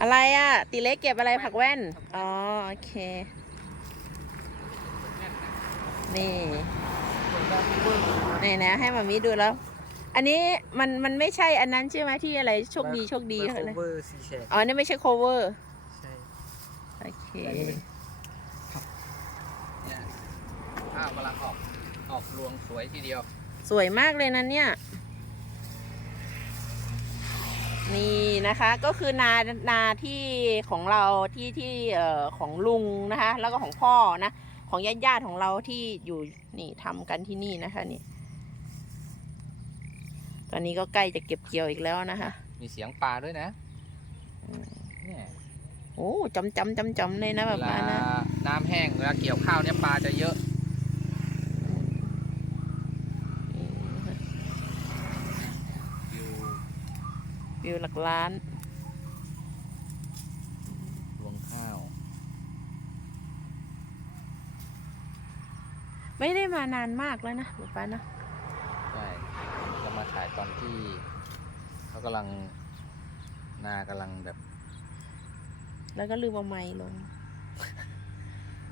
อะไรอะ ตีเล็กเก็บอะไรผักแว่น อ๋อ โอเค นี่นี่นะ ให้มามีดูแล้ว อันนี้มันมันไม่ใช่อันนั้นใช่ไหมที่อะไรโชคดีโชคดีเบออะไรร์เวอร์ซีแชร์อ๋อ นี่ไม่ใช่ cover ใช่โอเคอันนี้เป็นเนี่ยข้าวกำลังออกออกรวงสวยทีเดียว สวยมากเลยนะเนี่ย นี่ นะคะก็คือนานาที่ของเราที่ที่เอ่อของลุงนะคะ แล้วก็ของพ่อนะของญาติญาติๆของเราที่อยู่นี่ทำกันที่นี่นะคะนี่ ตอนนี้ก็ใกล้จะเก็บเกี่ยวอีกแล้วนะคะ มีเสียงปลาด้วยนะอืมเนี่ยโอ้จำจำจำจำเลยนะแบเวบลานั้นนะน้ำแห้งเวลาเกี่ยวข้าวเนี่ยปลาจะเยอะ นี่นะคะ อยู่ วิวหลักล้าน รวงข้าว ไม่ได้มานานมากแล้วนะแบบนั้นนะใช่เรามาถ่ายตอนที่เขากำลังนากำลังแบบ แล้วก็ลืมเอาไม้ลง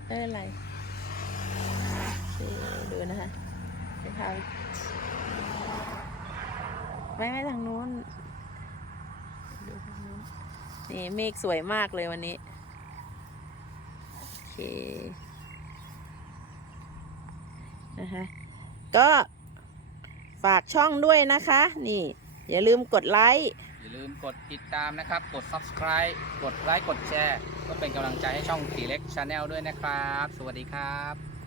ไม่เป็นไรโอเคดูนะคะไปทางไม่ไม่ทางนู้นดูทางนู้น นี่เมฆสวยมากเลยวันนี้ โอเคนะคะก็ฝากช่องด้วยนะคะ นี่ อย่าลืมกดไลค์อย่าลืมกดติดตามนะครับ กด subscribe กดไลค์กดแชร์ ก็เป็นกำลังใจให้ช่องตีเล็กชาแนลด้วยนะครับ สวัสดีครับ